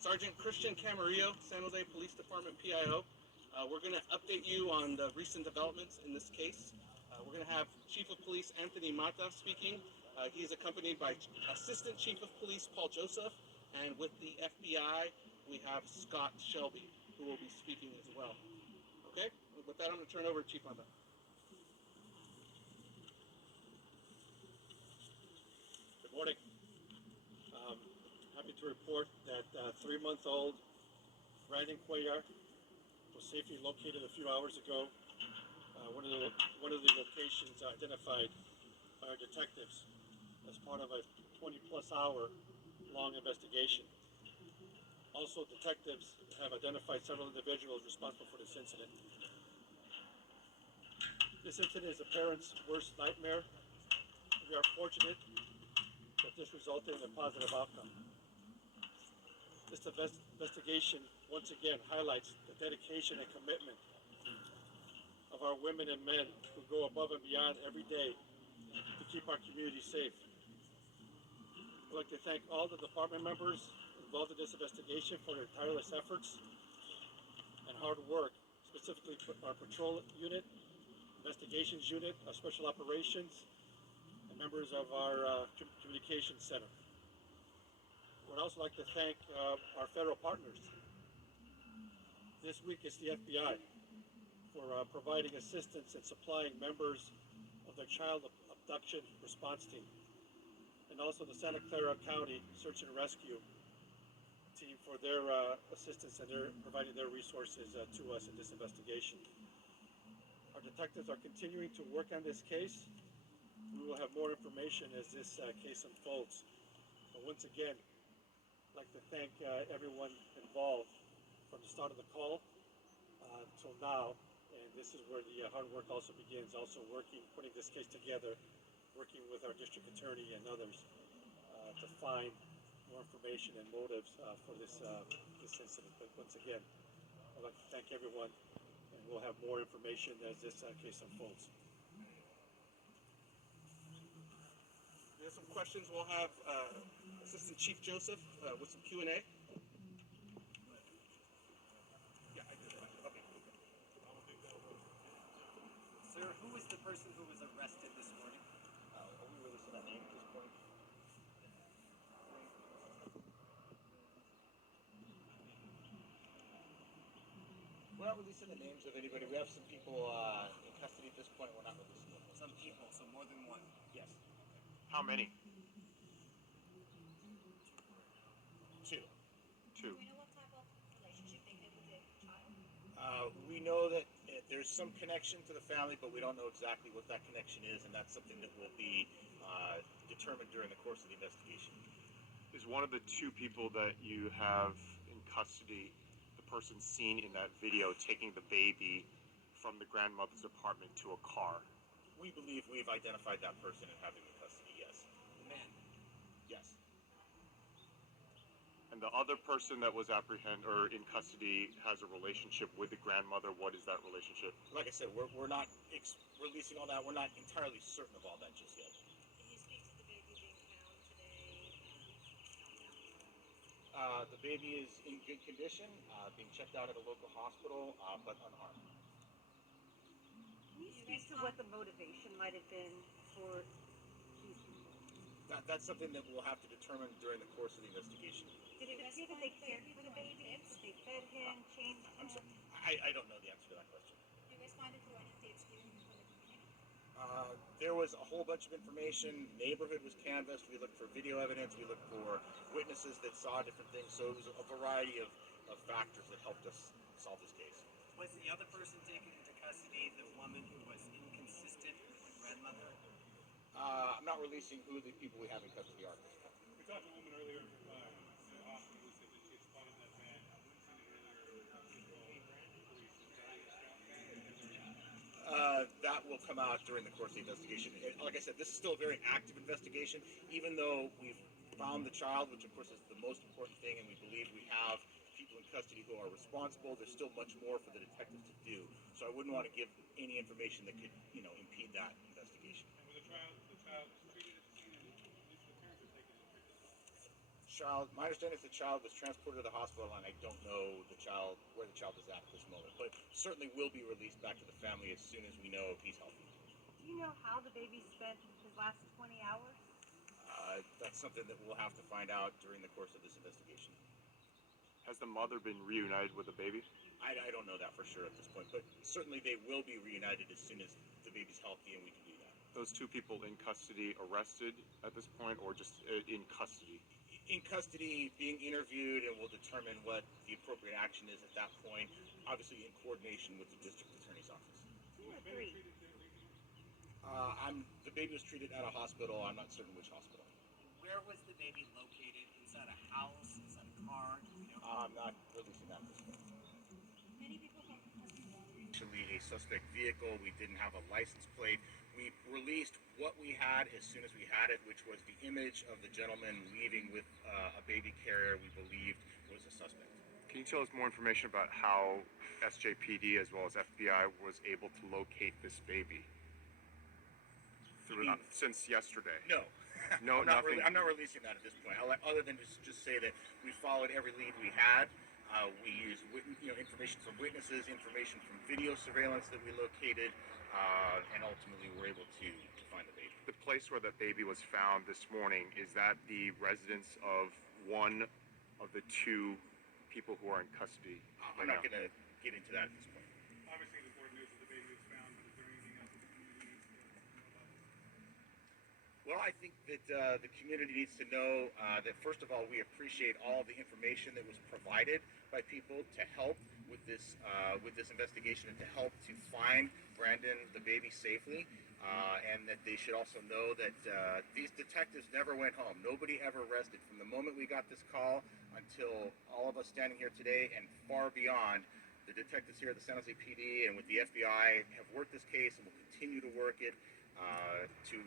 Sergeant Christian Camarillo, San Jose Police Department PIO. We're going to update you on the recent developments in this case. We're going to have Chief of Police Anthony Mata speaking. He's accompanied by Assistant Chief of Police Paul Joseph, and with the FBI, we have Scott Shelby, who will be speaking as well. Okay? With that, I'm going to turn over to Chief Mata. Good morning. Happy to report that 3-month-old Brandon Cuellar was safely located a few hours ago. One of the locations identified by our detectives as part of a 20-plus hour long investigation. Also, detectives have identified several individuals responsible for this incident. This incident is a parent's worst nightmare. We are fortunate that this resulted in a positive outcome. This investigation once again highlights the dedication and commitment of our women and men who go above and beyond every day to keep our community safe. I'd like to thank all the department members involved in this investigation for their tireless efforts and hard work, specifically our patrol unit, investigations unit, our special operations, and members of our communications center. I would also like to thank our federal partners. This week it's the FBI for providing assistance and supplying members of the Child Abduction Response Team, and also the Santa Clara County Search and Rescue Team for their assistance and their providing their resources to us in this investigation. Our detectives are continuing to work on this case. We will have more information as this case unfolds. But once again, I'd like to thank everyone involved from the start of the call until now. And this is where the hard work also begins, also putting this case together, working with our district attorney and others to find more information and motives for this incident. But once again, I'd like to thank everyone, and we'll have more information as this case unfolds. There's some questions. We'll have Assistant Chief Joseph with some Q&A. Yeah, I did that. Okay. Sir, who was the person who was arrested this morning? Are we releasing that name at this point? We're not releasing the names of anybody. We have some people in custody at this point. We're not releasing them. Some people, so more than one. Yes. How many? 2. Two. Do we know what type of relationship they had with their child? We know that there's some connection to the family, but we don't know exactly what that connection is, and that's something that will be determined during the course of the investigation. Is one of the 2 people that you have in custody the person seen in that video taking the baby from the grandmother's apartment to a car? We believe we've identified that person and have him in custody, yes. The man. Yes. And the other person that was apprehended or in custody has a relationship with the grandmother. What is that relationship? Like I said, we're not releasing all that. We're not entirely certain of all that just yet. Can you speak to the baby being found today? The baby is in good condition, being checked out at a local hospital, but unharmed. Can you speak to what the motivation might have been for these people? That's something that we'll have to determine during the course of the investigation. Did it appear that they cared for the baby? They fed him, changed him? I'm sorry, I don't know the answer to that question. You responded to any states given for the community? There was a whole bunch of information. Neighborhood was canvassed. We looked for video evidence. We looked for witnesses that saw different things. So it was a variety of factors that helped us solve this case. Was the other person taken into custody the woman who was inconsistent with the grandmother? I'm not releasing who the people we have in custody are. We talked to a woman earlier in the hospital who said that she had spotted that man. We've seen it earlier. That will come out during the course of the investigation. Like I said, this is still a very active investigation. Even though we've found the child, which of course is the most important thing, and we believe we have people in custody who are responsible, there's still much more for the detectives to do. So I wouldn't want to give any information that could, impede that investigation. And was the child treated at the scene and police returns or taken into custody? child, my understanding is the child was transported to the hospital, and I don't know where the child is at this moment, but certainly will be released back to the family as soon as we know if he's healthy. Do you know how the baby spent his last 20 hours? That's something that we'll have to find out during the course of this investigation. Has the mother been reunited with the baby? I don't know that for sure at this point, but certainly they will be reunited as soon as the baby's healthy and we can do that. Those two people in custody arrested at this point, or just in custody? In custody, being interviewed, and we'll determine what the appropriate action is at that point, obviously in coordination with the district attorney's office. 2 or 3? The baby was treated at a hospital. I'm not certain which hospital. Where was the baby located? Inside a house? Inside a car? Do we know? I'm not releasing that at this point. Many people have Actually, a suspect vehicle. We didn't have a license plate. We released what we had as soon as we had it, which was the image of the gentleman leaving with a baby carrier we believed was a suspect. Can you tell us more information about how SJPD as well as FBI was able to locate this baby since yesterday? No. No, nothing. I'm not releasing that at this point. Other than just say that we followed every lead we had. We used information from witnesses, information from video surveillance that we located, and ultimately were able to find the baby. The place where the baby was found this morning, is that the residence of one of the two people who are in custody? I'm not going to get into that at this point. Obviously, the board knows that the baby was found, but is there anything else the community needs to know about it? Well, I think that the community needs to know that, first of all, we appreciate all the information that was provided by people to help with this investigation and to help to find Brandon, the baby, safely. And that they should also know that these detectives never went home. Nobody ever rested. From the moment we got this call until all of us standing here today and far beyond, the detectives here at the San Jose PD and with the FBI have worked this case and will continue to work it to